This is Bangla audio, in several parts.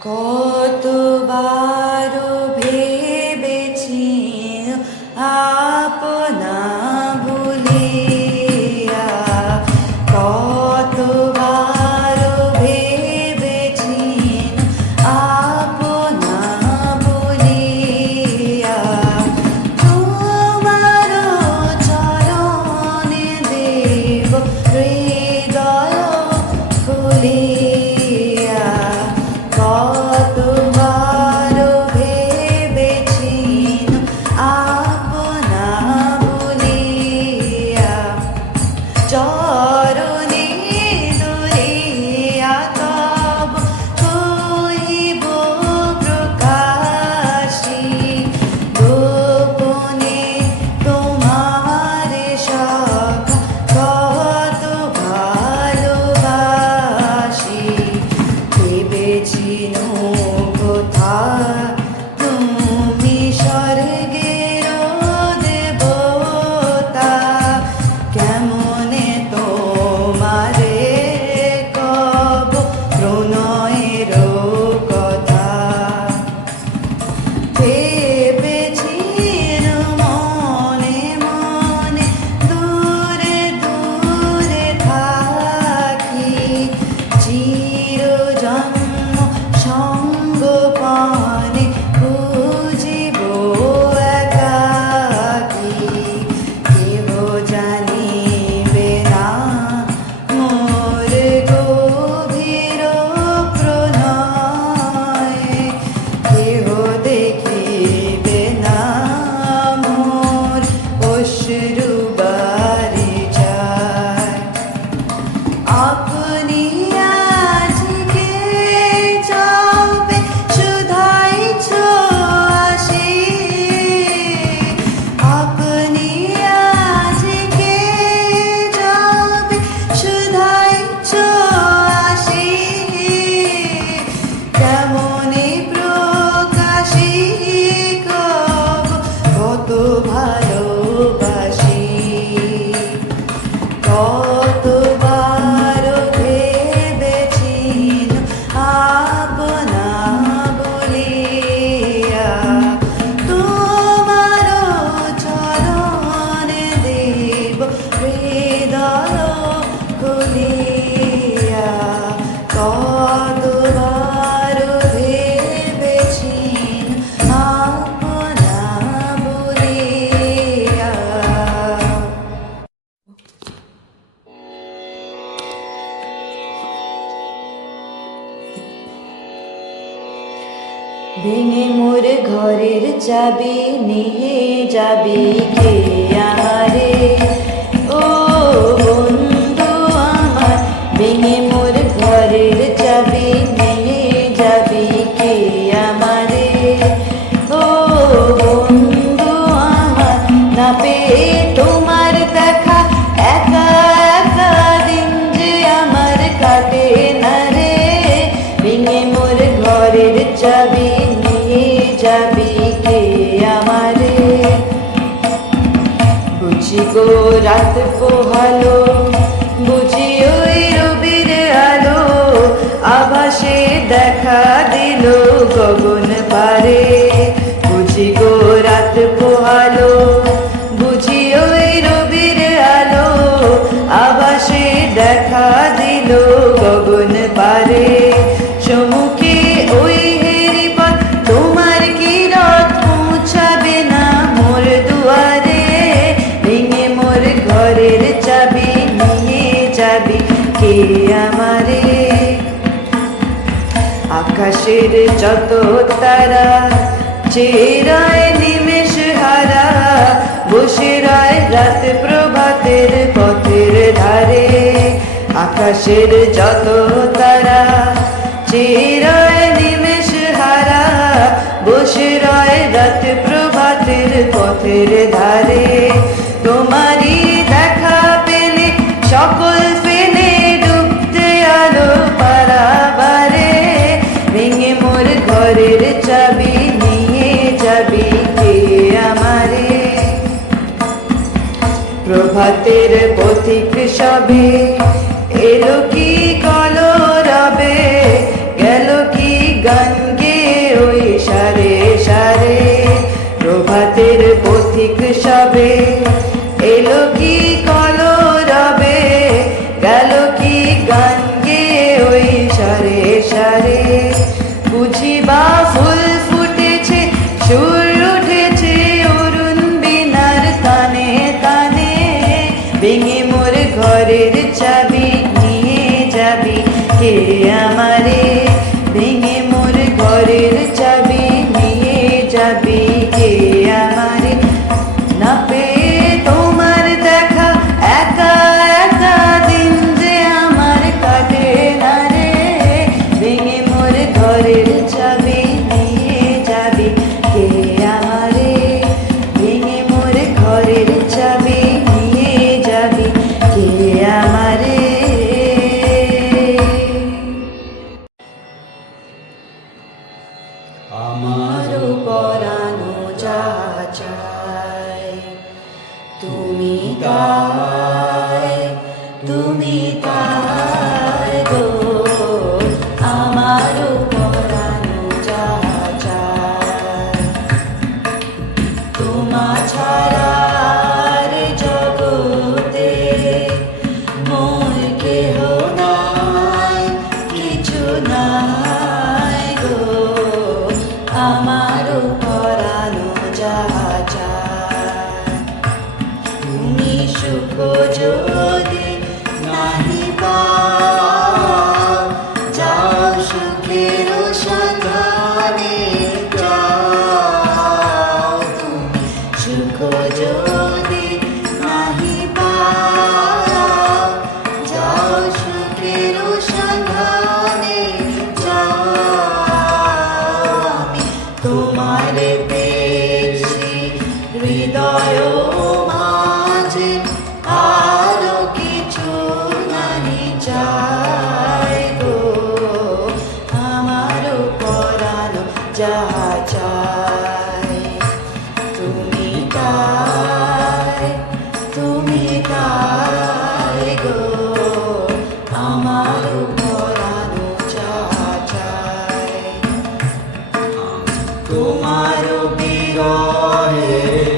Cordoba. ভেঙে মোর ঘরের চাবি নিয়ে যাবি কে আরে গো রাত পোহালো বুঝি ওই রবির আলো আভাসে দেখা দিল গগন পারে। কে আমারে। আকাশের যত তারা, চেরায় নিমেষ হারা, বসে রায় রাত প্রভাতের পথের ধারে। আকাশের যত তারা, চেরায় নিমেষ হারা, বসে রায় রাত প্রভাতের পথের ধারে। তোমার Sure. Có Yeah.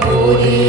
por.